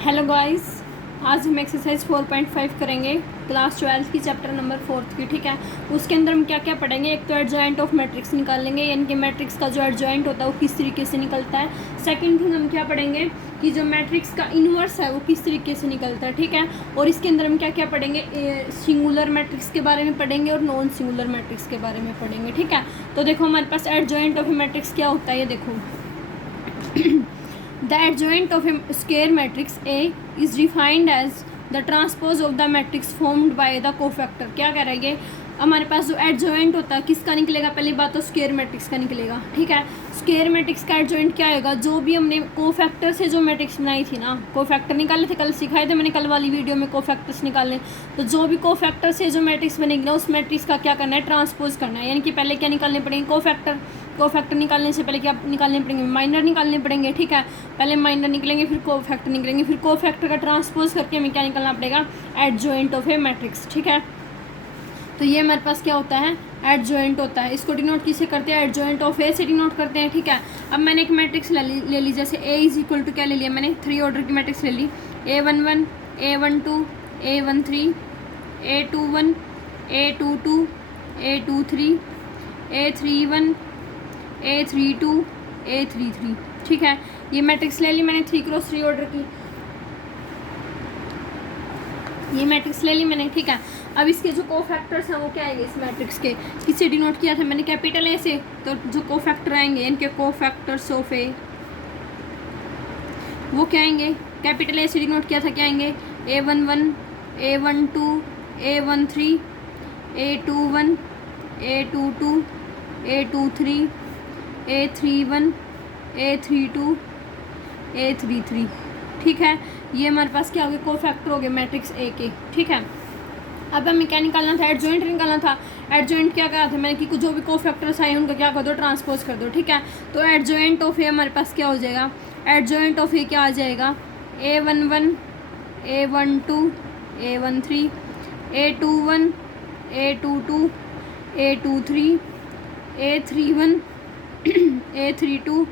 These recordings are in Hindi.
हेलो गाइस, आज हम एक्सरसाइज 4.5 करेंगे क्लास 12 की चैप्टर नंबर 4 की। ठीक है, उसके अंदर हम क्या क्या पढ़ेंगे। एक तो एडजॉइंट ऑफ मैट्रिक्स निकाल लेंगे, यानी कि मैट्रिक्स का जो एडजॉइंट होता है वो किस तरीके से निकलता है। सेकंड थिंग हम क्या पढ़ेंगे कि जो मैट्रिक्स का इन्वर्स है वो किस तरीके से निकलता है। ठीक है, और इसके अंदर हम क्या क्या पढ़ेंगे, सिंगुलर मैट्रिक्स के बारे में पढ़ेंगे और नॉन सिंगुलर मैट्रिक्स के बारे में पढ़ेंगे। ठीक है, तो देखो हमारे पास एडजॉइंट ऑफ मैट्रिक्स क्या होता है, ये देखो। The adjoint of a square matrix A is defined as the transpose of the matrix formed by the cofactor। क्या कह रहा है ये, हमारे पास जो एडजॉइंट होता है किसका निकलेगा, पहली बात तो स्क्वायर मैट्रिक्स का निकलेगा। ठीक है, स्क्वायर मैट्रिक्स का एडजॉइंट क्या होगा, जो भी हमने कोफैक्टर से जो मैट्रिक्स बनाई थी ना, कोफैक्टर निकाले थे, कल सिखाए थे मैंने, कल वाली वीडियो में कोफैक्टर्स निकालने। तो जो भी कोफैक्टर से जो मैट्रिक्स बनेगी ना, उस मैट्रिक्स का क्या करना है, ट्रांसपोज करना है। यानी कि पहले क्या निकालने पड़ेंगे, कोफैक्टर निकालने से पहले क्या निकालने पड़ेंगे, माइनर निकालने पड़ेंगे। ठीक है, पहले माइनर निकलेंगे, फिर कोफैक्टर निकलेंगे, फिर कोफैक्टर का ट्रांसपोज करके हमें क्या निकालना पड़ेगा, एडजॉइंट ऑफ ए मैट्रिक्स। ठीक है, तो ये हमारे पास क्या होता है, एडजॉइंट होता है। इसको डिनोट किससे करते हैं, एडजॉइंट ऑफ ए से डिनोट करते हैं। ठीक है, अब मैंने एक मैट्रिक्स ले ली, जैसे ए इज इक्वल टू क्या ले लिया मैंने, 3 ऑर्डर की मैट्रिक्स ले ली, A11, A12, A13, A21, A22, A23, A31, A32, A33। ठीक है, ये मैट्रिक्स ले ली मैंने 3x3 ऑर्डर की, ये मैट्रिक्स ले ली मैंने। ठीक है, अब इसके जो कोफैक्टर्स हैं वो क्या आएंगे, इस मैट्रिक्स के किससे डिनोट किया था मैंने, कैपिटल ए से। तो जो कोफैक्टर आएंगे, इनके कोफैक्टर्स ऑफ ए वो क्या आएंगे, कैपिटल ए से डिनोट किया था, क्या आएंगे, A11, A12, A13, A21, A22, A23, A31, A32, A33। ठीक है, ये हमारे पास क्या हो गए, कोफैक्टर हो गए मैट्रिक्स ए के। ठीक है, अब हमें क्या निकालना था, एडजॉइंट निकालना था। एडजॉइंट क्या कहा था मैंने कि जो भी कोफैक्टर्स आए उनका क्या कर दो, ट्रांसपोज कर दो। ठीक है, तो एडजॉइंट ऑफ ए हमारे पास क्या हो जाएगा, एडजॉइंट ऑफ ए क्या आ जाएगा, A11, A12, A13, A21, A22, A23, A31, A32,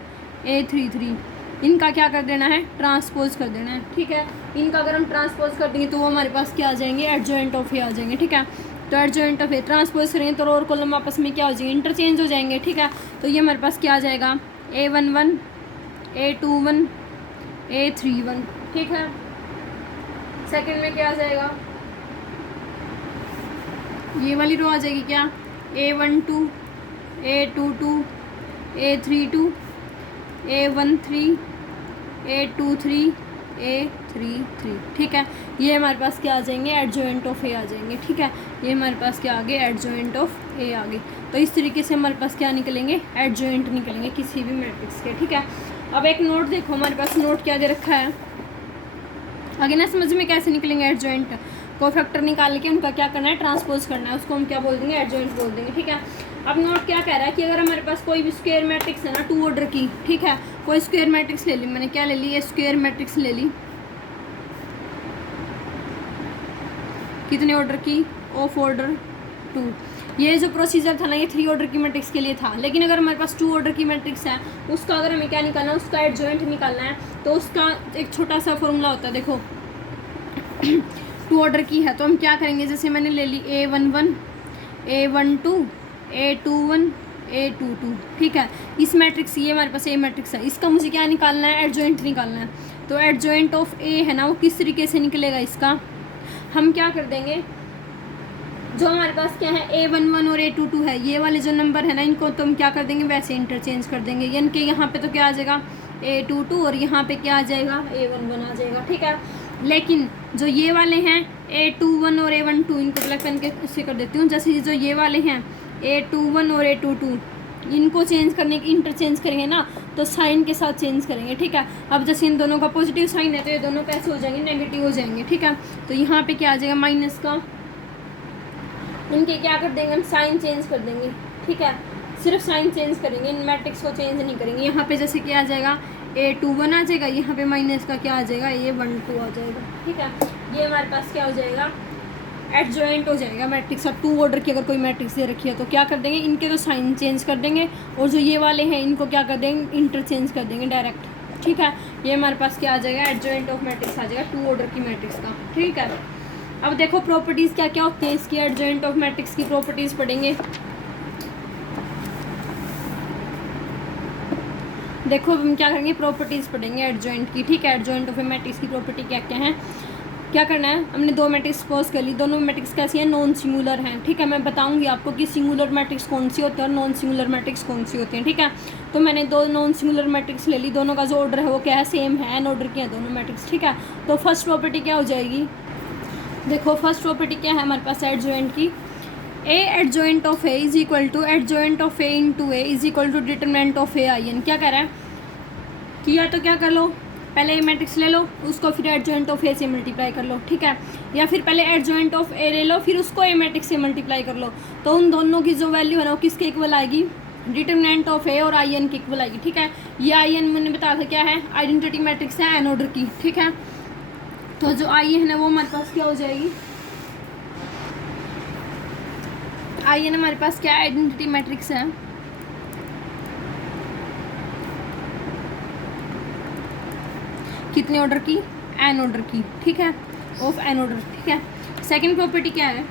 A33। इनका क्या कर देना है, ट्रांसपोज कर देना है। ठीक है, इनका अगर हम ट्रांसपोज कर देंगे तो वो हमारे पास क्या आ जाएंगे, एडजॉइंट ऑफ ए आ जाएंगे। ठीक है, तो एडजॉइंट ऑफ ए ट्रांसपोज करेंगे तो रो और कॉलम आपस में क्या हो जाएंगे, इंटरचेंज हो जाएंगे। ठीक है, तो ये हमारे पास क्या आ जाएगा, A11, A21, A31। ठीक है, सेकंड में क्या आ जाएगा, ये वाली रो आ जाएगी क्या, A12, A22, A32, A13, A23, A33। ठीक है, ये हमारे पास क्या आ जाएंगे, एडजॉइंट ऑफ ए आ जाएंगे। ठीक है, ये हमारे पास क्या आ गए, एडजॉइंट ऑफ ए आ गए। तो इस तरीके से हमारे पास क्या निकलेंगे, एडजॉइंट निकलेंगे किसी भी मैट्रिक्स के। ठीक है, अब एक नोट देखो, हमारे पास नोट क्या दे रखा है, आगे ना समझ में कैसे निकलेंगे एडजॉइंट। कोफैक्टर निकाल के उनका क्या करना है, ट्रांसपोज करना है, उसको हम क्या बोल देंगे, एडजॉइंट बोल देंगे। ठीक है, अब नोट क्या कह रहा है कि अगर हमारे पास कोई भी स्क्वायर मैट्रिक्स है ना, 2 ऑर्डर की, ठीक है, कोई स्क्वायर मैट्रिक्स ले ली मैंने, क्या ले ली, ये स्क्वायर मैट्रिक्स ले ली, कितने ऑर्डर की, ऑफ ऑर्डर 2। ये जो प्रोसीजर था ना, ये 3 ऑर्डर की मैट्रिक्स के लिए था। लेकिन अगर हमारे पास 2 ऑर्डर की मैट्रिक्स है, उसका अगर हमें क्या निकालना है, उसका एडजॉइंट निकालना है, तो उसका एक छोटा सा फॉर्मूला होता है। देखो 2 ऑर्डर की है तो हम क्या करेंगे, जैसे मैंने ले ली A11, A12, A21, A22। ठीक है, इस मैट्रिक्स, ये हमारे पास ए मैट्रिक्स है, इसका मुझे क्या निकालना है, एडजॉइंट निकालना है। तो एडजॉइंट ऑफ ए है ना, वो किस तरीके से निकलेगा, इसका हम क्या कर देंगे, जो हमारे पास क्या है, A11 और A22 है, ये वाले जो नंबर है ना, इनको तो हम क्या कर देंगे, वैसे इंटरचेंज कर देंगे। यानी कि यहाँ पे तो क्या आ जाएगा, A22 और यहाँ पे क्या आ जाएगा, A11 आ जाएगा। ठीक है, लेकिन जो ये वाले हैं A21 और A12, इनको ब्लैक पेन के उससे कर देती हूँ। जैसे जो ये वाले हैं A21 और A22, इनको चेंज करने की इंटरचेंज करेंगे ना, तो साइन के साथ चेंज करेंगे। ठीक है, अब जैसे इन दोनों का पॉजिटिव साइन है तो ये दोनों कैसे हो जाएंगे, नेगेटिव हो जाएंगे। ठीक है, तो यहाँ पे क्या आ जाएगा, माइनस का, इनके क्या कर देंगे हम, साइन चेंज कर देंगे। ठीक है, सिर्फ साइन चेंज करेंगे, इन मैट्रिक्स को चेंज नहीं करेंगे। यहाँ पे जैसे क्या आ जाएगा, A21 आ जाएगा, यहाँ पे माइनस का क्या आ जाएगा, A12 आ जाएगा। ठीक है, ये हमारे पास क्या हो जाएगा, एडजॉइंट हो जाएगा मैट्रिक्स। अब 2 ऑर्डर की अगर कोई मैट्रिक्स दे रखी है तो क्या कर देंगे, इनके तो साइन चेंज कर देंगे, और जो ये वाले हैं इनको क्या कर देंगे, इंटरचेंज कर देंगे डायरेक्ट। ठीक है। ये हमारे पास क्या आ जाएगा, एडजॉइंट ऑफ मैट्रिक्स आ जाएगा 2 ऑर्डर की मैट्रिक्स का, ठीक है। अब देखो प्रॉपर्टीज़ क्या क्या होती हैं इसकी, एडजॉइंट ऑफ मैट्रिक्स की प्रॉपर्टीज़ पढ़ेंगे। देखो हम क्या करेंगे, प्रॉपर्टीज़ पढ़ेंगे एडजॉइंट की, ठीक है। एडजॉइंट ऑफ मैट्रिक्स की प्रॉपर्टी क्या क्या है, क्या करना है, हमने 2 मैट्रिक्स सपोज कर ली, दोनों मैट्रिक्स कैसी हैं, नॉन सिंगुलर हैं, ठीक है। मैं बताऊंगी आपको कि सिंगुलर मैट्रिक्स कौन सी होती है और नॉन सिंगुलर मैट्रिक्स कौन सी होती हैं, ठीक है। तो मैंने 2 नॉन सिंगुलर मैट्रिक्स ले ली, दोनों का जो ऑर्डर है वो क्या है, सेम है, एन ऑर्डर की है दोनों मैट्रिक्स, ठीक है। तो फर्स्ट प्रॉपर्टी क्या हो जाएगी, देखो फर्स्ट प्रॉपर्टी क्या है हमारे पास एडजॉइंट की, A adjoint of A is equal to adjoint of A into A is equal to determinant of A I N. क्या कह रहा है कि या तो क्या कर लो, पहले ए मैट्रिक्स ले लो, उसको फिर एडजॉइंट ऑफ ए से मल्टीप्लाई कर लो, ठीक है। या फिर पहले एडजॉइंट ऑफ ए ले लो, फिर उसको ए मैट्रिक्स से मल्टीप्लाई कर लो। तो उन दोनों की जो वैल्यू है ना वो किसके इक्वल आएगी, डिटरमिनेंट ऑफ ए और आई एन की इक्वल आएगी, ठीक है। ये आई एन मैंने बताया था क्या है, आइडेंटिटी मैट्रिक्स है एन ऑर्डर की, ठीक है। तो जो आई एन है वो हमारे पास क्या हो जाएगी, आई एन हमारे पास क्या आइडेंटिटी मैट्रिक्स है, कितने ऑर्डर की, एन ऑर्डर की, ठीक है, ऑफ एन ऑर्डर, ठीक है। सेकंड प्रॉपर्टी क्या है,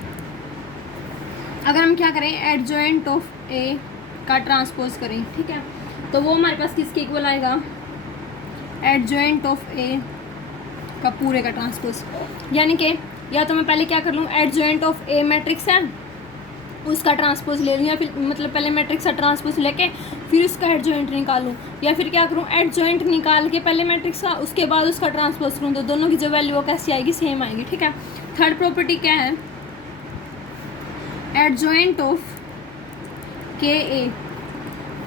अगर हम क्या करें, एडजॉइंट ऑफ ए का ट्रांसपोज करें, ठीक है, तो वो हमारे पास किसके इक्वल आएगा, एडजॉइंट ऑफ ए का पूरे का ट्रांसपोज। यानी कि या तो मैं पहले क्या कर लूँ, एडजॉइंट ऑफ ए मैट्रिक्स है उसका ट्रांसपोज ले लूँ, या फिर मतलब पहले मैट्रिक्स का ट्रांसपोज लेके फिर उसका एडजॉइंट निकालूँ, या फिर क्या करूँ, एडजॉइंट निकाल के पहले मैट्रिक्स का उसके बाद उसका ट्रांसपोज करूँ, तो दोनों की जो वैल्यू वो कैसी आएगी, सेम आएगी, ठीक है। थर्ड प्रॉपर्टी क्या है, एडजॉइंट ऑफ के ए,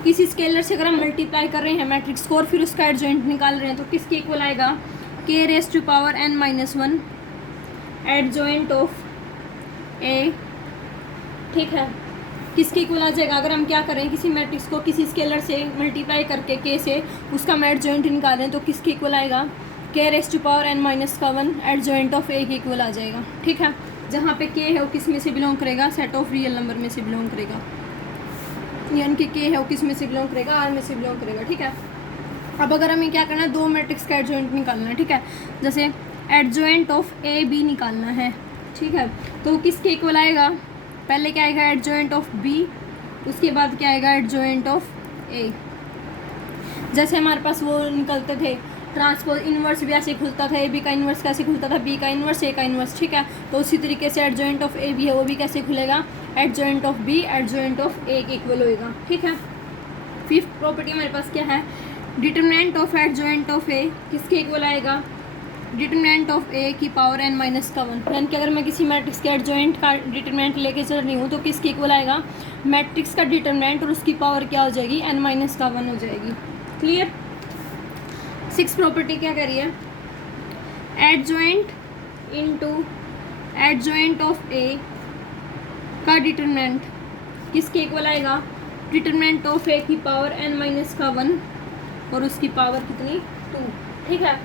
किसी स्केलर से अगर हम मल्टीप्लाई कर रहे हैं मैट्रिक्स को और फिर उसका एडजॉइंट निकाल रहे हैं तो किसके इक्वल आएगा, k raise to power n minus 1 adjoint of A, ठीक है। किसके इक्वल आ जाएगा, अगर हम क्या करें, किसी मैट्रिक्स को किसी स्केलर से मल्टीप्लाई करके के से उसका हम एडजॉइंट निकाल रहे हैं तो किसके इक्वल आएगा, k raise to power n minus 1 adjoint of A के इक्वल आ जाएगा, ठीक है। जहाँ पे के है वो किस में से बिलोंग करेगा, सेट ऑफ रियल नंबर में से बिलोंग करेगा, यानी कि के है वो किस में से बिलोंग करेगा, आर में से बिलोंग करेगा, ठीक है। अब अगर हमें क्या करना है, 2 मैट्रिक्स का एडजॉइंट निकालना है, ठीक है। जैसे एडजॉइंट ऑफ ए बी निकालना है, ठीक है, तो किसके इक्वल आएगा, पहले क्या आएगा, एडजॉइंट ऑफ बी, उसके बाद क्या आएगा, एडजॉइंट ऑफ ए। जैसे हमारे पास वो निकलते थे ट्रांसपोज, इन्वर्स भी ऐसे खुलता था, ए बी का इन्वर्स कैसे खुलता था, बी का इन्वर्स, ए का इन्वर्स, ठीक है। तो उसी तरीके से एडजॉइंट ऑफ ए बी है वो भी कैसे खुलेगा, adjoint of B adjoint of A के इक्वल होएगा, ठीक है। फिफ्थ प्रॉपर्टी हमारे पास क्या है, डिटरमिनेंट ऑफ एडजॉइंट ऑफ ए किसके इक्वल आएगा, डिटरमिनेंट ऑफ ए की पावर n माइनस 1, यानी कि अगर मैं किसी मैट्रिक्स के एडजॉइंट का डिटरमिनेंट लेके चल रही हूँ तो किसके इक्वल आएगा, मैट्रिक्स का डिटरमिनेंट और उसकी पावर क्या हो जाएगी, n माइनस 1 हो जाएगी, क्लियर। 6 प्रॉपर्टी क्या कह रही है, एडजॉइंट इनटू एडजॉइंट ऑफ ए का डिटरमिनेंट किसके इक्वल आएगा, डिटरमिनेंट ऑफ ए की पावर n माइनस 1 और उसकी पावर कितनी, 2, ठीक है।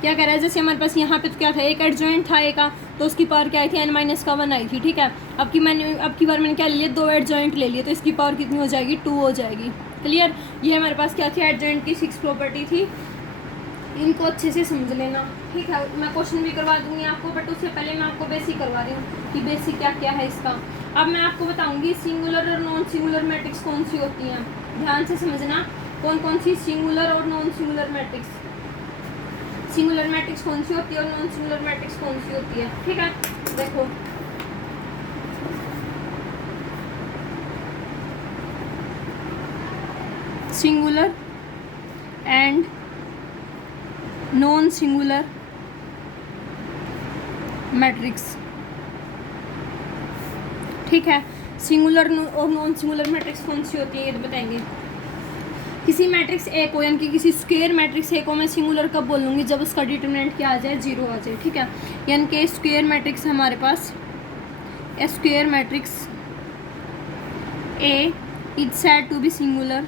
क्या कह रहा है, जैसे हमारे पास यहाँ पे तो क्या था, एक एडजॉइंट था ए का, तो उसकी पावर क्या आई थी, n माइनस 1 आई थी, ठीक है। अब की बार मैंने क्या ले लिया, 2 एडजॉइंट ले लिए, तो इसकी पावर कितनी हो जाएगी, 2 हो जाएगी, क्लियर। ये हमारे पास क्या थी, एडजॉइंट की 6 प्रॉपर्टी थी, इनको अच्छे से समझ लेना, ठीक है। मैं क्वेश्चन भी करवा दूंगी आपको, बट उससे पहले मैं आपको बेसिक करवा रही हूँ कि बेसिक क्या क्या है इसका। अब मैं आपको बताऊंगी सिंगुलर और नॉन सिंगुलर मैट्रिक्स कौन सी होती हैं, ध्यान से समझना, कौन कौन सी सिंगुलर और non singular matrix, singular matrix कौन सी होती है और नॉन सिंगुलर मैट्रिक्स कौन सी होती है, ठीक है। देखो singular and non singular matrix, ठीक है। सिंगुलर और नॉन सिंगुलर मैट्रिक्स कौन सी होती है ये बताएंगे। किसी मैट्रिक्स ए को, यानी कि किसी स्क्वायर मैट्रिक्स ए को मैं सिंगुलर कब बोलूँगी, जब उसका डिटरमिनेंट क्या आ जाए, 0 आ जाए, ठीक है। यानी कि स्क्वायर मैट्रिक्स हमारे पास, square matrix A is said to be singular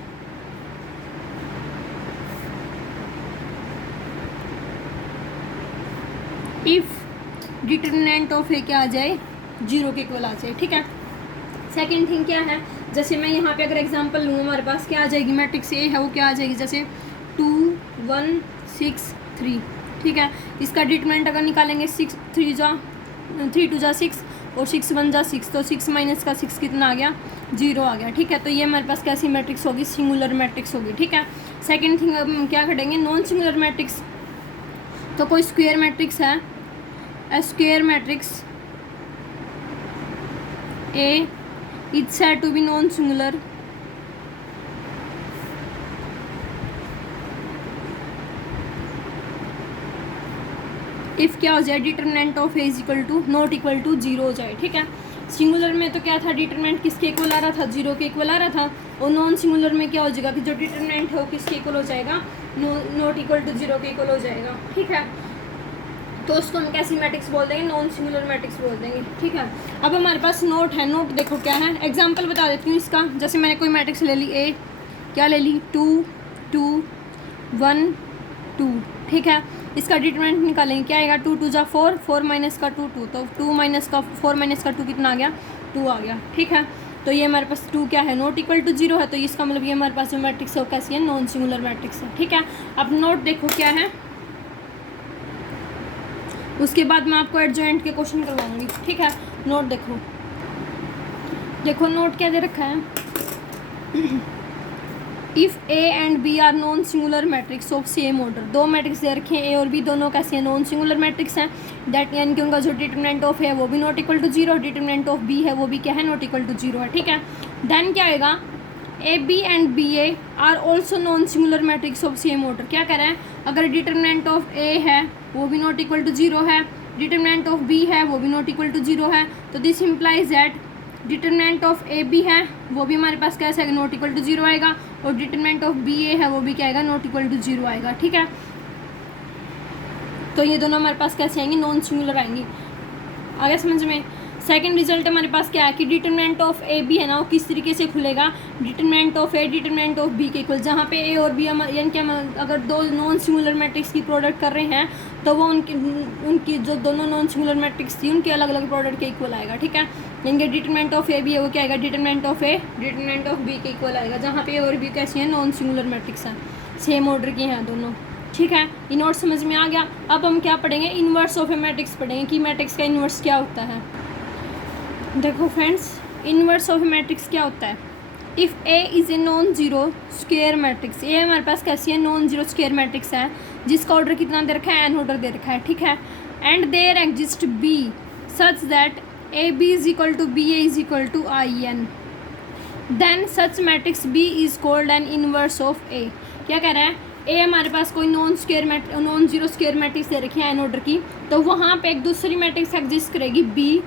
if determinant of A क्या आ जाए, 0 के इक्वल आ जाए, ठीक है। सेकेंड थिंग क्या है, जैसे मैं यहाँ पे अगर एग्जांपल लूँ, हमारे पास क्या आ जाएगी, मैट्रिक्स ए है वो क्या आ जाएगी, जैसे 2 1 6 3, ठीक है। इसका डिटरमिनेंट अगर निकालेंगे 6 3 2 जा 6 और 6 1 जा 6, तो 6 माइनस का 6 कितना आ गया, 0 आ गया, ठीक है। तो ये हमारे पास कैसी मैट्रिक्स होगी, सिंगुलर मैट्रिक्स होगी, ठीक है। सेकेंड थिंग अब हम क्या करेंगे, नॉन सिंगुलर मैट्रिक्स। तो कोई स्क्वायर मैट्रिक्स है, a square matrix A is said to be non-singular if क्या हो जाए, determinant of A is equal to not equal to 0 हो जाए, ठीक है। सिंगुलर में तो क्या था, डिटरमिनेंट किसके इक्वल आ रहा था, 0 के इक्वल आ रहा था। और नॉन सिंगुलर में क्या हो जाएगा कि जो डिटरमिनेंट है वो किसके इक्वल हो जाएगा, नॉट इक्वल टू 0 के इक्वल हो जाएगा, ठीक है। तो उसको हम कैसी मैट्रिक्स बोल देंगे, नॉन सिंगुलर मैट्रिक्स बोल देंगे, ठीक है। अब हमारे पास नोट है, नोट देखो क्या है, एग्जांपल बता देती हूँ इसका। जैसे मैंने कोई मैट्रिक्स ले ली, ए क्या ले ली, 2 2 1 2, ठीक है। इसका डिटरमिनेंट निकालेंगे, क्या आएगा, 2 2 जा 4, 4 माइनस का 2 2, तो 2 माइनस का 4 माइनस का 2 कितना आ गया, 2 आ गया, ठीक है। तो ये हमारे पास 2 क्या है, नॉट इक्वल टू 0 है, तो इसका मतलब ये हमारे पास जो मैट्रिक्स है वो कैसी है, नॉन सिंगुलर मैट्रिक्स है, ठीक है। अब नोट देखो क्या है, उसके बाद मैं आपको एडजॉइंट के क्वेश्चन करवाऊंगी, ठीक है। नोट देखो, देखो नोट क्या दे रखा है, if A and B are non singular matrix of same order. दो मैट्रिक्स दे रखे हैं, ए और बी दोनों कैसे हैं, नॉन सिंगुलर मैट्रिक्स हैं। दैट यानी कि उनका जो डिटरमिनेंट ऑफ है वो भी not equal to 0, determinant of B है वो भी क्या है, नॉट इक्वल टू 0 है, ठीक है। देन क्या आएगा, A B and B A are also non singular matrix of same order. क्या कह रहा है, अगर डिटरमिनेंट ऑफ ए है वो भी नॉट इक्वल टू 0 है, डिटरमिनेंट ऑफ बी है वो भी नॉट इक्वल टू 0 है, तो this implies that determinant of A B है वो भी हमारे पास कैसे आएगा, नॉट इक्वल टू 0 आएगा, और डिटरमिनेंट ऑफ बी ए है वो भी क्या आएगा, नॉट इक्वल टू 0 आएगा, ठीक है। तो ये दोनों हमारे पास कैसे आएंगी, नॉन सिंगुलर आएंगी। आगे समझ में। सेकंड रिजल्ट हमारे पास क्या है कि डिटरमिनेंट ऑफ ए बी है ना वो किस तरीके से खुलेगा, determinant of A determinant of B के इक्वल। जहाँ पे ए और बी यानी कि हम अगर दो नॉन सिंगुलर मैट्रिक्स की प्रोडक्ट कर रहे हैं तो वो उनकी जो दोनों नॉन सिंगुलर मैट्रिक्स थी उनके अलग अलग प्रोडक्ट के इक्वल आएगा, ठीक है। यानी कि डिटरमिनेंट ऑफ ए बी है वो क्या आएगा, determinant of A determinant of B के इक्वल आएगा। जहाँ पे ए और बी कैसी हैं, नॉन सिंगुलर मैट्रिक्स हैं, सेम ऑर्डर की हैं दोनों, ठीक है। इनवर्स समझ में आ गया। अब हम क्या पढ़ेंगे, इनवर्स ऑफ ए मैट्रिक्स पढ़ेंगे कि मैट्रिक्स का इनवर्स क्या होता है। देखो friends, inverse of a matrix क्या होता है, if A is a non zero square matrix. A हमारे पास कैसी है, नॉन जीरो स्क्वायर मैट्रिक्स है जिसका ऑर्डर कितना दे रखा है, एन ऑर्डर दे रखा है, ठीक है। And there exist B such that A B is equal to B A is equal to I n, then such matrix B is called an inverse of A. क्या कह रहा है, ए हमारे पास कोई नॉन जीरो स्क्वायर मैट्रिक्स दे रखी है एन ऑर्डर की, तो वहाँ पे एक दूसरी मैट्रिक्स एग्जिस्ट करेगी बी,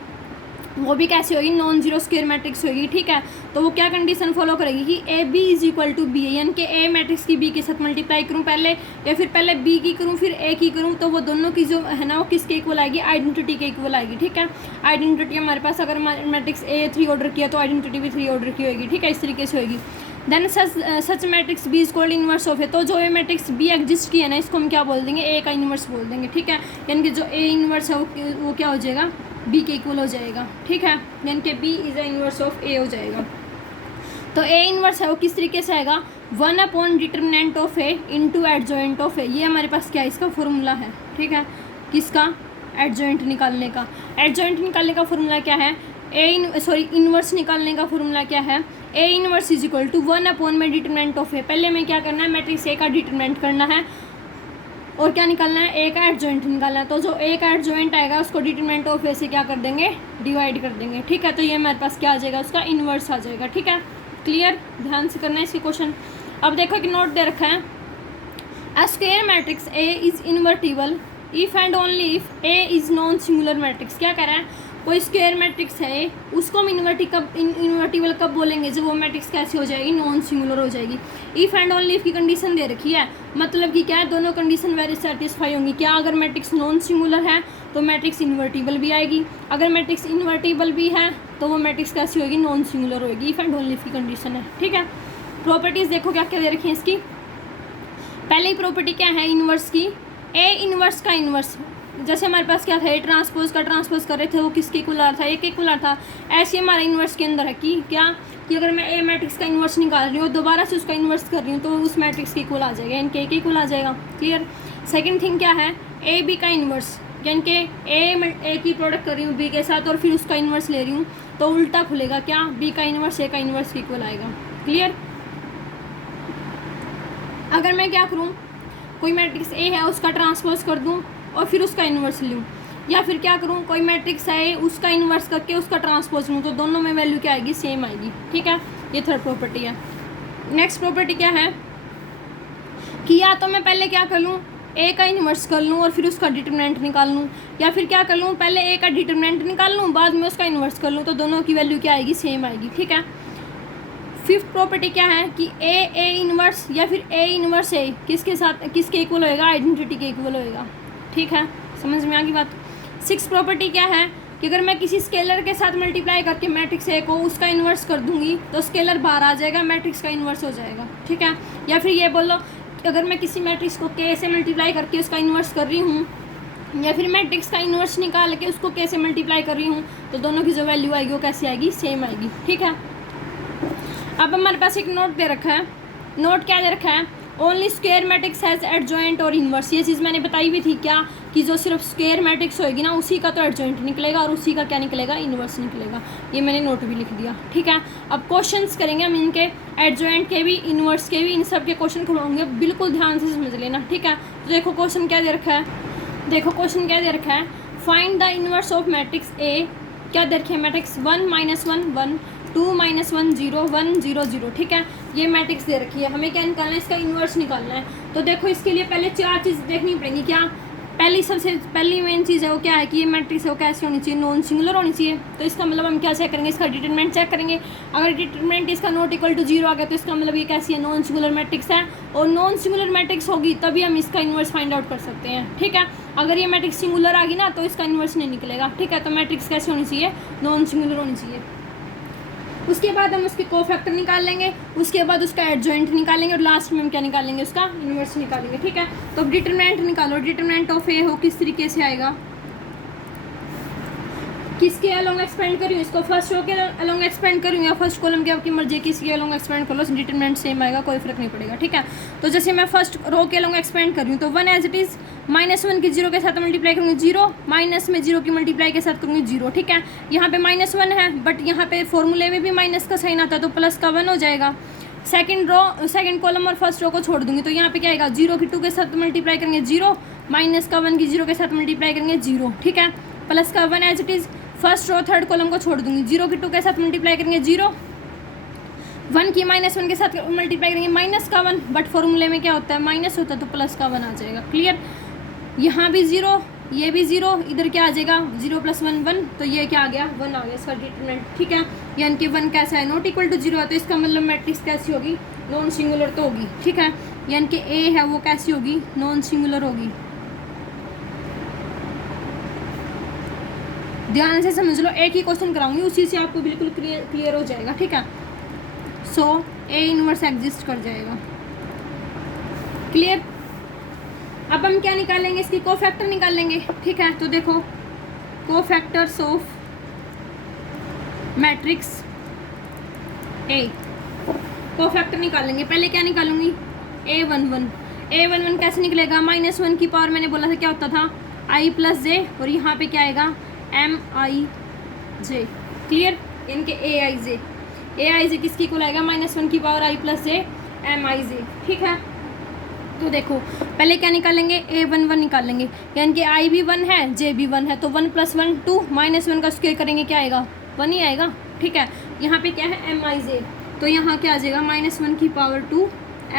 वो भी कैसे होगी, नॉन जीरो स्क्वायर मैट्रिक्स होगी, ठीक है। तो वो क्या कंडीशन फॉलो करेगी कि A B is equal to B A, यानी कि ए मैट्रिक्स की बी के साथ मल्टीप्लाई करूँ पहले, या फिर पहले बी की करूँ फिर ए की करूँ, तो वो दोनों की जो है ना वो किसके इक्वल आएगी, आइडेंटिटी के इक्वल आएगी, ठीक है। आइडेंटिटी हमारे पास अगर मैट्रिक्स ए 3 ऑर्डर किया तो आइडेंटिटी भी 3 ऑर्डर की होगी, ठीक है, इस तरीके से होगी। Then such matrix B is called inverse of A. तो जो ए मैट्रिक्स बी एग्जिस्ट की है ना इसको हम क्या बोल देंगे, ए का इनवर्स बोल देंगे, ठीक है। यानी कि जो ए इनवर्स है वो क्या हो जाएगा, बी के इक्वल हो जाएगा, ठीक है। यानी कि B is the inverse of A हो जाएगा। तो ए इनवर्स है वो किस तरीके से आएगा, 1 upon determinant of A into adjoint of A. ये हमारे पास क्या है, इसका फॉर्मूला है, ठीक है, किसका, एडजॉइंट निकालने का। एडजॉइंट निकालने का फॉर्मूला क्या है, इनवर्स निकालने का फॉर्मूला क्या है, A inverse is equal to 1 upon में डिटरमिनेंट ऑफ ए। पहले में क्या करना है, मैट्रिक्स ए का डिटरमिनेंट करना है और क्या निकालना है, ए का एडजॉइंट निकालना है। तो जो ए का एडजॉइंट आएगा उसको डिटरमिनेंट ऑफ ए से क्या कर देंगे, डिवाइड कर देंगे, ठीक है। तो ये हमारे पास क्या आ जाएगा, उसका इनवर्स आ जाएगा, ठीक है। क्लियर, ध्यान से करना है इसके क्वेश्चन। अब देखो एक नोट दे रखा है, a square matrix A is invertible if and only if A is non singular matrix. क्या कह रहा है, कोई स्क्वायर मैट्रिक्स है उसको हम इन्वर्टिबल कब बोलेंगे, जब वो मैट्रिक्स कैसी हो जाएगी, नॉन सिंगुलर हो जाएगी। इफ़ एंड ओनली इफ की कंडीशन दे रखी है, मतलब कि क्या है, दोनों कंडीशन वेरी सेटिस्फाई होंगी। क्या, अगर मैट्रिक्स नॉन सिंगुलर है तो मैट्रिक्स इन्वर्टिबल भी आएगी, अगर मैट्रिक्स इन्वर्टिबल भी है तो वो मैट्रिक्स कैसी होगी, नॉन सिंगुलर होगी। इफ़ एंड ओनली इफ की कंडीशन है, ठीक है। प्रॉपर्टीज़ देखो क्या क्या दे रखी है इसकी। पहली प्रॉपर्टी क्या है इनवर्स की, ए इनवर्स का इनवर्स जैसे हमारे पास क्या था, ए ट्रांसपोज का ट्रांसपोज कर रहे थे, वो किसके इक्वल आ रहा था, ए के इक्वल आ रहा था। ऐसे हमारे इन्वर्स के अंदर है कि क्या, कि अगर मैं ए मैट्रिक्स का इन्वर्स निकाल रही हूँ, दोबारा से उसका इन्वर्स कर रही हूँ, तो उस मैट्रिक्स के इक्वल आ जाएगा, इनके के इक्वल आ जाएगा। क्लियर। सेकंड थिंग क्या है, ए बी का इन्वर्स, यानी कि ए की प्रोडक्ट कर रही हूँ बी के साथ और फिर उसका इन्वर्स ले रही हूँ, तो उल्टा खुलेगा, क्या, बी का इन्वर्स ए का इन्वर्स के इक्वल आएगा। क्लियर। अगर मैं क्या करूँ, कोई मैट्रिक्स ए है उसका ट्रांसपोज कर दूँ और फिर उसका इन्वर्स लूँ, या फिर क्या करूँ, कोई मैट्रिक्स है उसका इन्वर्स करके उसका ट्रांसपोज लूँ, तो दोनों में वैल्यू क्या आएगी, सेम आएगी। ठीक है, ये थर्ड प्रॉपर्टी है। नेक्स्ट प्रॉपर्टी क्या है कि या तो मैं पहले क्या कर लूँ, ए का इन्वर्स कर लूँ और फिर उसका डिटरमिनेंट निकाल लूँ, या फिर क्या कर लूँ, पहले ए का डिटरमिनेंट निकाल लूँ बाद में उसका इन्वर्स कर लूँ, तो दोनों की वैल्यू क्या आएगी, सेम आएगी। ठीक है। फिफ्थ प्रॉपर्टी क्या है कि ए इन्वर्स या फिर ए इन्वर्स ए किसके साथ, किसके इक्वल होएगा, आइडेंटिटी के इक्वल होएगा। ठीक है, समझ में आ गई बात। सिक्स प्रॉपर्टी क्या है कि अगर मैं किसी स्केलर के साथ मल्टीप्लाई करके मैट्रिक्स ए को उसका इन्वर्स कर दूंगी तो स्केलर बाहर आ जाएगा, मैट्रिक्स का इन्वर्स हो जाएगा। ठीक है। या फिर ये बोलो कि अगर मैं किसी मैट्रिक्स को के से मल्टीप्लाई करके उसका इन्वर्स कर रही हूँ, या फिर मैट्रिक्स का इन्वर्स निकाल के उसको के से मल्टीप्लाई कर रही हूँ, तो दोनों की जो वैल्यू आएगी वो कैसी आएगी, सेम आएगी। ठीक है। अब हमारे पास एक नोट दे रखा है, नोट क्या दे रखा है, only square matrix has adjoint और इन्वर्स। ये चीज़ मैंने बताई भी थी क्या, कि जो सिर्फ स्क्वायर मैट्रिक्स होएगी ना उसी का तो एडजॉइंट निकलेगा और उसी का क्या निकलेगा, इन्वर्स निकलेगा। ये मैंने नोट भी लिख दिया। ठीक है। अब क्वेश्चंस करेंगे हम इनके, एडजॉइंट के भी, इन्वर्स के भी, इन सब के क्वेश्चन करवाऊंगे, बिल्कुल ध्यान से समझ लेना। ठीक है। तो देखो क्वेश्चन क्या दे रखा है, देखो क्वेश्चन क्या दे रखा है, find the inverse of matrix A. क्या दे रखे हैं, मैट्रिक्स 1 -1 1 2 -1 0 1 0 0। ठीक है, ये मैट्रिक्स दे रखी है, हमें क्या निकालना है, इसका इन्वर्स निकालना है। तो देखो इसके लिए पहले चार चीज़ देखनी पड़ेंगी। क्या, पहली सबसे पहली मेन चीज़ है वो क्या है कि ये मैट्रिक्स है वो कैसी होनी चाहिए, नॉन सिंगुलर होनी चाहिए। तो इसका मतलब हम क्या चेक करेंगे, इसका डिटरमिनेंट चेक करेंगे। अगर डिटरमिनेंट इसका नॉट इक्वल टू 0 आ गया तो इसका मतलब ये कैसी है, नॉन सिंगुलर मैट्रिक्स है, और नॉन सिंगुलर मैट्रिक्स होगी तभी हम इसका इन्वर्स फाइंड आउट कर सकते हैं। ठीक है। अगर ये मैट्रिक्स सिंगुलर आ गई ना तो इसका इन्वर्स नहीं निकलेगा। ठीक है। तो मैट्रिक्स कैसी होनी चाहिए, नॉन सिंगुलर होनी चाहिए। उसके बाद हम उसके कोफैक्टर निकाल लेंगे, उसके बाद उसका एडजॉइंट निकालेंगे और लास्ट में हम क्या निकालेंगे, उसका इन्वर्स निकालेंगे। ठीक है। तो अब डिटरमिनेंट निकालो, डिटरमिनेंट ऑफ ए हो किस तरीके से आएगा, किसके अलोंग एक्सपेंड करूँ, इसको फर्स्ट रो के अलोंग एक्सपेंड करूँ या फर्स्ट कॉलम के, आपकी मर्जी, किसके अलोंग एक्सपेंड कर लो, डिटरमिनेंट सेम आएगा, कोई फर्क नहीं पड़ेगा। ठीक है। तो जैसे मैं फर्स्ट रो के अलोंग एक्सपेंड कर रही हूँ तो 1 एज इट इज़, -1 की 0 के साथ मल्टीप्लाई करूँगी 0, माइनस में 0 की मल्टीप्लाई के साथ करूँगी 0। ठीक है। यहाँ पे -1 है बट यहाँ पे फॉर्मूले में भी माइनस का साइन आता है तो प्लस का 1 हो जाएगा। सेकंड रो, सेकंड कॉलम और फर्स्ट रो को छोड़ दूंगी तो यहाँ पे क्या आएगा, 0 की 2 के साथ मल्टीप्लाई करेंगे 0, माइनस का 1 की 0 के साथ मल्टीप्लाई करेंगे 0। ठीक है। प्लस का 1 as it is, first row third column को छोड़ दूंगी, 0 की 2 के साथ मल्टीप्लाई करेंगे 0, 1 की -1 के साथ मल्टीप्लाई करेंगे माइनस का 1, बट फॉर्मूले में क्या होता है, माइनस होता है तो प्लस का 1 आ जाएगा। क्लियर। यहाँ भी 0, ये भी 0, इधर क्या आ जाएगा, 0 + 1 1, तो ये क्या आ गया, 1 आ गया इसका डिटरमिनेंट। ठीक है। यानी कि 1 कैसा है, नॉट इक्वल टू 0 है, तो इसका मतलब मैट्रिक्स कैसी होगी, नॉन सिंगुलर तो होगी। ठीक है। यानी कि ए है वो कैसी होगी, नॉन सिंगुलर होगी। ध्यान से समझ लो, एक ही क्वेश्चन कराऊंगी उसी से आपको बिल्कुल क्लियर हो जाएगा। ठीक है। सो ए इन्वर्स एग्जिस्ट कर जाएगा। क्लियर। अब हम क्या निकालेंगे, इसकी कोफैक्टर निकाल लेंगे। ठीक है। तो देखो cofactors of matrix A, cofactor निकालेंगे। पहले क्या निकालूंगी, A11। A11 कैसे निकलेगा, -1 की पावर मैंने बोला था क्या होता था, i + j, और यहाँ पे क्या आएगा, MIJ। क्लियर। यानी कि AIJ किसकी इक्वल आएगा, -1 की पावर i + j MIJ। ठीक है। तो देखो पहले क्या निकालेंगे, A11 निकालेंगे, यानी कि i भी 1 है, j भी 1 है, तो 1 + 1 2, -1 का स्क्वायर करेंगे क्या आएगा, 1 ही आएगा। ठीक है। यहाँ पे क्या है, MIJ, तो यहाँ क्या आ जाएगा, -1 की पावर 2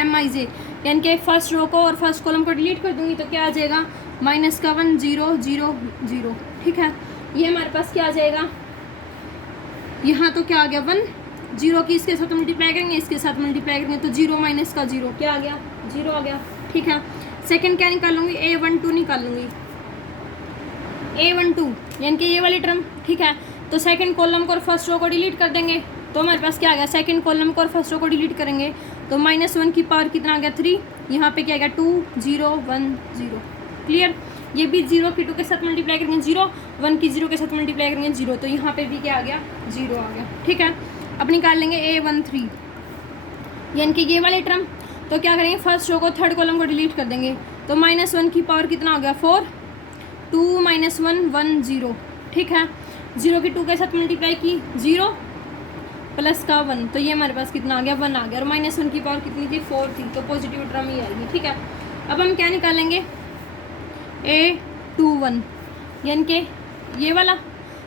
MIJ, यानी कि फर्स्ट रो को और फर्स्ट कॉलम को डिलीट कर दूंगी तो क्या आ जाएगा, -1 0 0 0। ठीक है। ये हमारे पास क्या आ जाएगा, यहाँ तो क्या आ गया 1, 0 की इसके साथ मल्टीप्लाई करेंगे, इसके साथ मल्टीप्लाई करेंगे तो 0 - का 0 क्या आ गया, 0 आ गया। ठीक है। सेकंड क्या निकालूंगी, A12 निकालूंगी, A12 यानी कि ये वाली टर्म। ठीक है। तो सेकंड कॉलम को और फर्स्ट रो को डिलीट कर देंगे तो हमारे पास क्या आ गया, सेकंड कॉलम को और फर्स्ट रो को डिलीट करेंगे तो -1 की पावर कितना आ गया, 3, यहाँ पे क्या आ गया 2 0 1 0। क्लियर। ये भी 0 की 2 के साथ मल्टीप्लाई करेंगे 0, 1 की 0 के साथ मल्टीप्लाई करेंगे 0, तो यहाँ पे भी क्या आ गया 0 आ गया। ठीक है, अब निकाल लेंगे A13 यानी कि ये वाले टर्म। तो क्या करेंगे, फर्स्ट रो को थर्ड कॉलम को डिलीट कर देंगे, तो -1 की पावर कितना हो गया 4, 2 - 1 1 0। ठीक है, 0 की 2 के साथ मल्टीप्लाई की 0 प्लस का 1, तो ये हमारे पास कितना आ गया 1 आ गया, और -1 की पावर कितनी थी 4 थी, तो पॉजिटिव टर्म ही आएगी। ठीक है, अब हम क्या निकालेंगे A21 यानी कि ये वाला।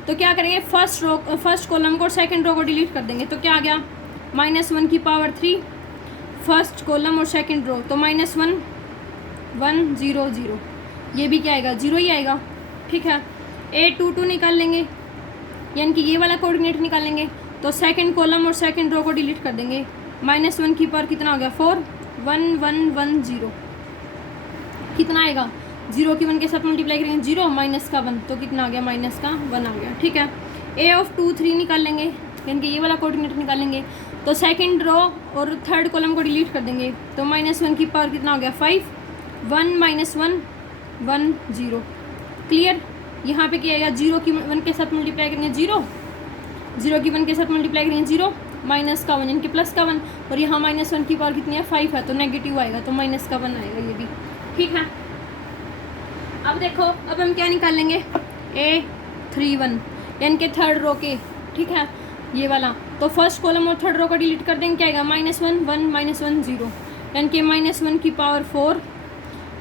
तो क्या करेंगे, फर्स्ट कॉलम को सेकंड रो को डिलीट कर देंगे, तो क्या आ गया -1 की पावर 3 फर्स्ट कॉलम और सेकंड रो, तो -1 1 0 0, ये भी क्या आएगा 0 ही आएगा। ठीक है, A22 निकाल लेंगे यानी कि ये वाला कोऑर्डिनेट निकालेंगे, तो सेकंड कॉलम और सेकंड रो को डिलीट कर देंगे, -1 की पावर कितना हो गया 4 1 1 1 0, कितना आएगा 0 की 1 के साथ मल्टीप्लाई करेंगे 0 माइनस का 1, तो कितना आ गया -1 आ गया। ठीक है, A23 निकाल लेंगे यानी कि ये वाला कोऑर्डिनेट निकालेंगे, तो सेकंड रो और थर्ड कॉलम को डिलीट कर देंगे, तो -1 की पावर कितना हो गया 5 1 - 1 1 0। क्लियर, यहाँ पे क्या आएगा 0 की 1 के साथ मल्टीप्लाई करेंगे 0, 0 की 1 के साथ मल्टीप्लाई करेंगे 0 माइनस का 1 यानी कि प्लस का 1, और यहाँ -1 की पावर कितनी है 5 है, तो नेगेटिव आएगा, तो माइनस का 1 आएगा ये भी। ठीक है, अब देखो, अब हम क्या निकाल लेंगे A31 यानी कि थर्ड रो के। ठीक है, ये वाला, तो फर्स्ट कॉलम और थर्ड रो को डिलीट कर देंगे, क्या आएगा -1 1 - 1 0 यानी कि -1 की पावर 4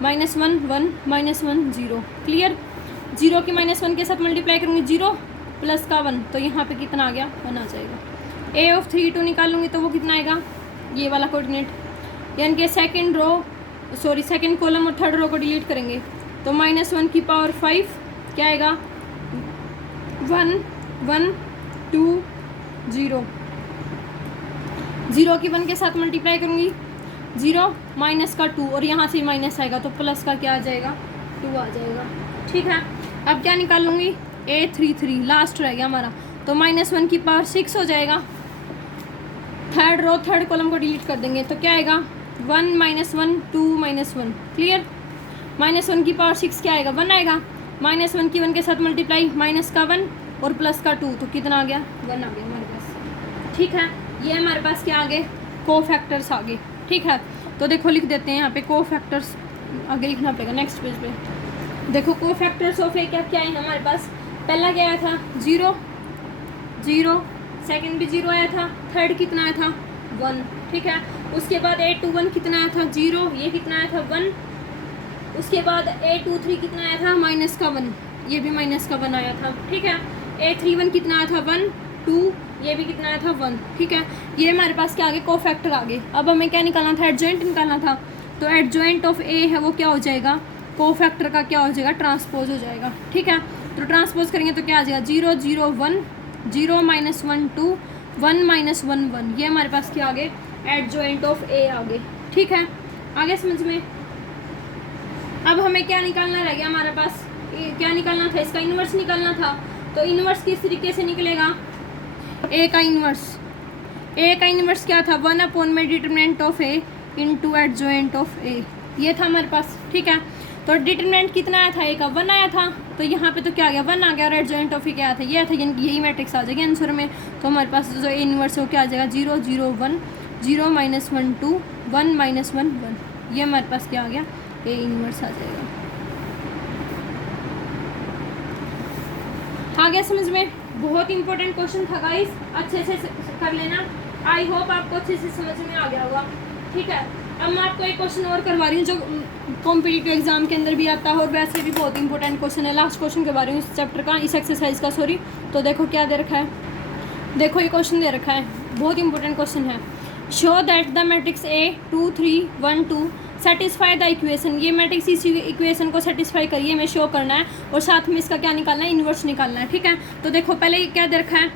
-1 1 -1 0। क्लियर, 0 की -1 के साथ मल्टीप्लाई करूँगी 0 प्लस का 1, तो यहाँ पे कितना आ गया 1 आ जाएगा। A32 निकाल लूँगी तो वो कितना आएगा, ये वाला कोऑर्डिनेट यानी कि सेकंड कॉलम और थर्ड रो को डिलीट करेंगे, तो -1 की पावर 5 क्या आएगा 1 1 2 0, 0 की 1 के साथ मल्टीप्लाई करूँगी 0 माइनस का 2, और यहाँ से माइनस आएगा, तो प्लस का क्या आ जाएगा 2 आ जाएगा। ठीक है, अब क्या निकाल लूँगी A33 लास्ट रह गया हमारा, तो -1 की पावर 6 हो जाएगा, थर्ड रो थर्ड कॉलम को डिलीट कर देंगे, तो क्या आएगा 1 - 1 2 - 1। क्लियर, -1 की पावर 6 क्या आएगा 1 आएगा, -1 की 1 के साथ मल्टीप्लाई माइनस का 1 और प्लस का 2, तो कितना आ गया 1 आ गया हमारे पास। ठीक है, ये हमारे पास क्या आ गए कोफैक्टर्स आ गए। ठीक है, तो देखो लिख देते हैं यहाँ पे कोफैक्टर्स, आगे लिखना पड़ेगा नेक्स्ट पेज पे। देखो कोफैक्टर्स ऑफ ए क्या क्या है हमारे पास, पहला क्या आया था 0 0, सेकंड भी 0 आया था, थर्ड कितना आया था 1। ठीक है, उसके बाद A21 कितना आया था 0, ये कितना आया था 1, उसके बाद A23 कितना आया था माइनस का 1, ये भी माइनस का 1 आया था। ठीक है, A31 कितना आया था 1 2, ये भी कितना आया था 1। ठीक है, ये हमारे पास क्या आ गए कोफैक्टर आ गए। अब हमें क्या निकालना था, एडजॉइंट निकालना था, तो एडजॉइंट ऑफ ए है वो क्या हो जाएगा कोफैक्टर का क्या हो जाएगा ट्रांसपोज हो जाएगा। ठीक है, तो ट्रांसपोज करेंगे तो क्या आ जाएगा 0 0 1 0 -1 2 1 -1 1, ये हमारे पास क्या आ गए एडजॉइंट ऑफ ए आ गए। ठीक है, आगे समझ में। अब हमें क्या निकालना रह गया हमारे पास, क्या निकालना था, इसका इन्वर्स निकालना था। तो इन्वर्स किस तरीके से निकलेगा, ए का इन्वर्स क्या था 1/में determinant of A into adjoint of A, ये था हमारे पास। ठीक है, तो डिटरमिनेंट कितना आया था, ए का 1 आया था, तो यहाँ पे तो क्या आ गया 1 आ गया, और एडजॉइंट ऑफ ए क्या आया था, ये आया था, यानी कि यही मैट्रिक्स आ जाएगी आंसर में। तो हमारे पास जो ए इन्वर्स है वो क्या आ जाएगा 0 0 1 0 -1 2 1 -1 1, ये हमारे पास क्या आ गया ए इन्वर्स आ जाएगा। आ गया समझ में, बहुत इंपॉर्टेंट क्वेश्चन था गाइस, अच्छे से कर लेना। आई होप आपको अच्छे से समझ में आ गया होगा। ठीक है, अब मैं आपको एक क्वेश्चन और करवा रही हूँ जो कॉम्पिटिटिव एग्जाम के अंदर भी आता है और वैसे भी बहुत इंपॉर्टेंट क्वेश्चन है। लास्ट क्वेश्चन के बारे में इस चैप्टर का, इस एक्सरसाइज का सॉरी। तो देखो क्या दे रखा है, देखो ये क्वेश्चन दे रखा है, बहुत इंपॉर्टेंट क्वेश्चन है। Show that the matrix A 2 3 1 2 satisfy the equation, ये मैट्रिक्स इस इक्वेशन को सेटिस्फाई करिए, हमें शो करना है, और साथ में इसका क्या निकालना है इन्वर्स निकालना है। ठीक है, तो देखो पहले क्या दे रखा है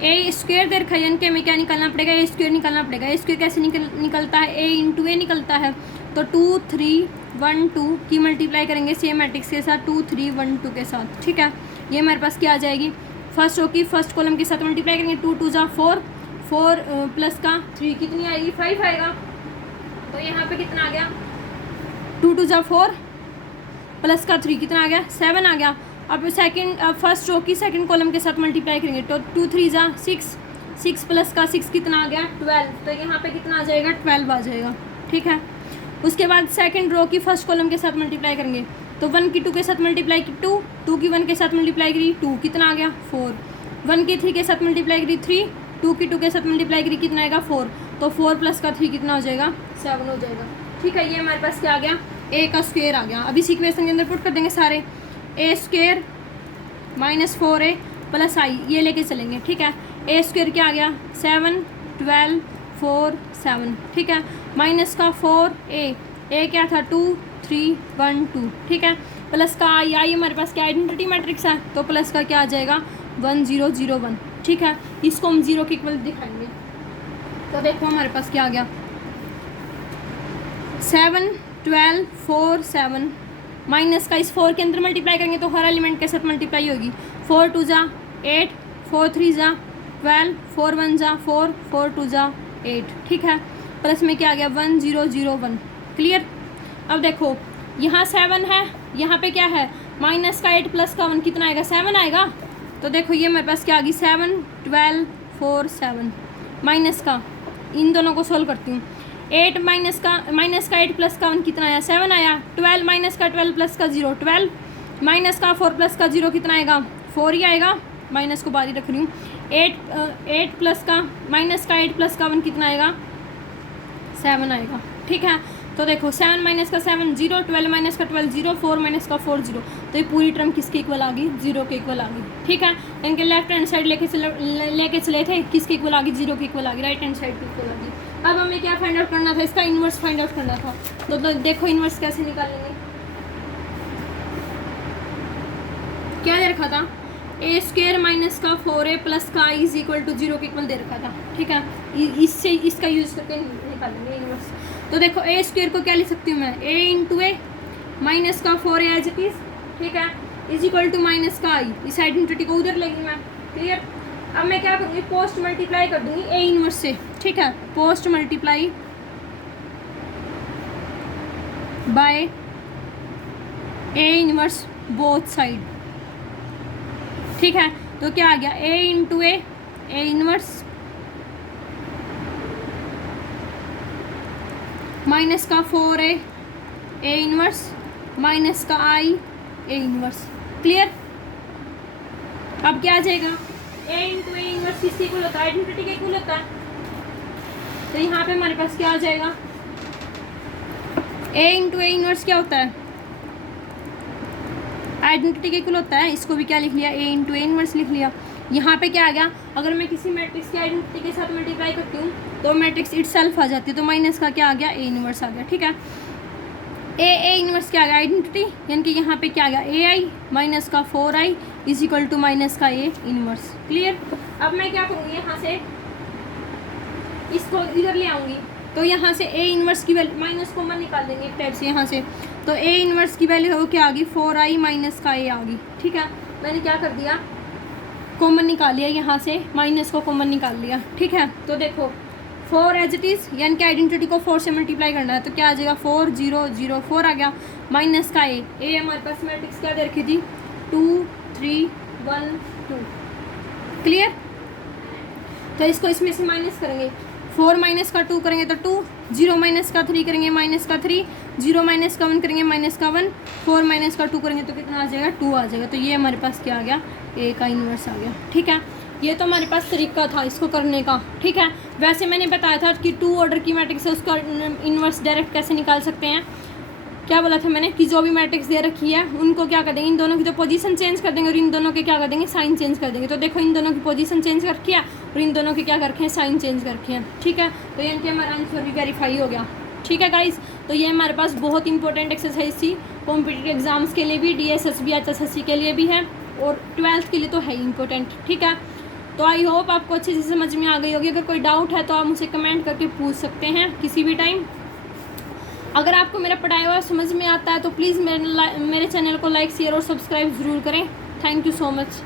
ए स्क्वायर दे रखा है, यानी कि हमें क्या निकालना पड़ेगा ए स्क्वायर निकालना पड़ेगा। ए स्क्वायर कैसे निकलता है, ए इंटू ए निकलता है, तो 2 3 1 2 की मल्टीप्लाई करेंगे सेम मैट्रिक्स के साथ 2 3 1 2 के साथ। ठीक है, ये हमारे पास क्या आ जाएगी फर्स्ट रो की फर्स्ट कॉलम के साथ मल्टीप्लाई करेंगे 2 2 जा 4 4 प्लस का 3 कितनी आएगी 5 आएगा, तो यहाँ पे कितना आ गया 2 2 जा 4 प्लस का 3 कितना आ गया 7 आ गया। अब फर्स्ट रो की सेकंड कॉलम के साथ मल्टीप्लाई करेंगे तो 2 3 जा 6, 6 प्लस का 6 कितना आ गया 12, तो यहाँ पे कितना आ जाएगा 12 आ जाएगा, ठीक है। उसके बाद सेकंड रो की फर्स्ट कॉलम के साथ मल्टीप्लाई करेंगे तो 1 की 2 के साथ मल्टीप्लाई की 2, 2 की 1 के साथ मल्टीप्लाई करी 2 कितना आ गया 4, 1 की 3 के साथ मल्टीप्लाई करी 3, 2 की 2 के साथ मल्टीप्लाई करी कितना आएगा 4, तो 4 प्लस का 3 कितना हो जाएगा 7 हो जाएगा, ठीक है। ये हमारे पास क्या आ गया ए का स्क्वायर आ गया। अभी इस इक्वेशन के अंदर पुट कर देंगे सारे, ए स्क्वायर माइनस 4a प्लस आई ये लेके चलेंगे, ठीक है। ए स्क्वायर क्या आ गया 7 12 4 7, ठीक है। माइनस का 4a, ए क्या था 2 3 1 2, ठीक है। प्लस का आई, आई हमारे पास क्या आइडेंटिटी मैट्रिक्स है तो प्लस का क्या आ जाएगा 1 0 0 1, ठीक है। इसको हम 0 के इक्वल दिखाएंगे तो देखो हमारे पास क्या आ गया 7 12 4 7, माइनस का इस 4 के अंदर मल्टीप्लाई करेंगे तो हर एलिमेंट के साथ मल्टीप्लाई होगी, 4 2 जा 8, 4 3 जा 12, 4 1 जा 4, 4 2 जा 8, ठीक है। प्लस में क्या आ गया 1 0 0 1, क्लियर। अब देखो यहाँ 7 है, यहाँ पे क्या है माइनस का 8 प्लस का 1 कितना आएगा 7 आएगा, तो देखो ये मेरे पास क्या आ गई 7 12 4 7, माइनस का इन दोनों को सोल्व करती हूँ, 8 माइनस का 8 प्लस का 1 कितना आया 7 आया, 12 माइनस का 12 प्लस का 0 12, माइनस का 4 प्लस का 0 कितना आएगा 4 ही आएगा, माइनस को बाहर ही रख रही हूँ, 8 प्लस का माइनस का 8 प्लस का 1 कितना आएगा 7 आएगा, ठीक है। तो देखो 7 माइनस का 7 0, 12 माइनस का 12 0, 4 माइनस का 4 0, तो ये पूरी टर्म किसके इक्वल आ गई 0 के इक्वल आ गई, ठीक है। इनके लेफ्ट हैंड साइड लेके चले थे किसके इक्वल आ गई 0 के इक्वल आ गई, राइट हैंड साइड के इक्वल आ गई। अब हमें क्या फाइंड आउट करना था इसका इन्वर्स फाइंड आउट करना था, तो देखो इन्वर्स कैसे निकालेंगे, क्या दे रखा था ए स्क्वायर माइनस का 4a प्लस का आई इज इक्वल टू 0 के इक्वल दे रखा था, ठीक है। इससे इसका यूज करके निकालेंगे इन्वर्स। तो देखो ए स्क्वायर को क्या लिख सकती हूँ मैं a इंटू ए माइनस का 4a एज इट इज, ठीक है, इज इक्वल टू माइनस का आई, इस आइडेंटिटी को उधर लेगी मैं, क्लियर। अब मैं क्या करूँगी पोस्ट मल्टीप्लाई कर दूँगी ए इन्वर्स से, ठीक है, post multiply by A inverse both side, ठीक है। तो क्या आ गया a into A inverse minus का 4a ए इन्वर्स माइनस का आई ए इन्वर्स, क्लियर। अब क्या आ जाएगा a इंटू ए इन्वर्स किसके इक्वल होता है आइडेंटिटी के इक्वल होता है, तो यहाँ पे हमारे पास क्या आ जाएगा a इंटू ए इन्वर्स क्या होता है आइडेंटिटी के इक्वल होता है, इसको भी क्या लिख लिया a इंटू ए इन्वर्स लिख लिया। यहाँ पे क्या आ गया अगर मैं किसी मैट्रिक्स की आइडेंटिटी के साथ मल्टीप्लाई करती हूँ तो मैट्रिक्स इटसेल्फ आ जाती है, तो माइनस का क्या आ गया a इन्वर्स आ गया, ठीक है। ए इन्वर्स क्या आ गया आइडेंटिटी, यानी कि यहाँ पे क्या आ गया ए आई माइनस का 4i is equal to minus का a इन्वर्स, क्लियर। अब मैं क्या करूँगी यहाँ से इसको इधर ले आऊँगी तो यहाँ से a इन्वर्स की वैल्यू माइनस कॉमन निकाल देंगे एक टाइप से यहाँ से, तो a इन्वर्स की वैल्यू क्या आ गई 4i माइनस का a आ गई, ठीक है। मैंने क्या कर दिया कॉमन निकाल लिया, यहाँ से माइनस को कॉमन निकाल लिया, ठीक है। तो देखो 4 एज इट इज़ यानी कि आइडेंटिटी को 4 से मल्टीप्लाई करना है तो क्या आ जाएगा 4 0 0 4 आ गया, माइनस का ए हमारे पास मैट्रिक्स क्या दे रखी थी 2 3 1 2, क्लियर। तो इसको इसमें से माइनस करेंगे, 4 माइनस का 2 करेंगे तो 2, 0 माइनस का 3 करेंगे माइनस का 3, 0 माइनस का 1 करेंगे माइनस का 1, 4 माइनस का 2 करेंगे तो कितना आ जाएगा 2 आ जाएगा। तो ये हमारे पास क्या आ गया ए का इन्वर्स आ गया, ठीक है। ये तो हमारे पास तरीका था इसको करने का, ठीक है। वैसे मैंने बताया था कि 2 ऑर्डर की मैट्रिक्स है उसका इन्वर्स डायरेक्ट कैसे निकाल सकते हैं, क्या बोला था मैंने कि जो भी मैट्रिक्स दे रखी है उनको क्या कर देंगे इन दोनों की तो पोजीशन चेंज कर देंगे और इन दोनों के क्या कर देंगे साइन चेंज कर देंगे। तो देखो इन दोनों की पोजीशन चेंज कर रखी है और इन दोनों के क्या कर रखे हैं साइन चेंज कर रखे हैं, ठीक है। तो यानी कि हमारा आंसर भी वेरीफाई हो गया, ठीक है गाइस। तो ये हमारे पास बहुत इंपॉर्टेंट एक्सरसाइज थी कॉम्पिटिटिव एग्जाम्स के लिए भी, DSSB HSSC के लिए भी है और 12th के लिए तो है ही इंपॉर्टेंट, ठीक है। तो आई होप आपको अच्छे से समझ में आ गई होगी। अगर कोई डाउट है तो आप मुझसे कमेंट करके पूछ सकते हैं किसी भी टाइम। अगर आपको मेरा पढ़ाया हुआ समझ में आता है तो प्लीज़ मेरे चैनल को लाइक शेयर और सब्सक्राइब ज़रूर करें। Thank you so much.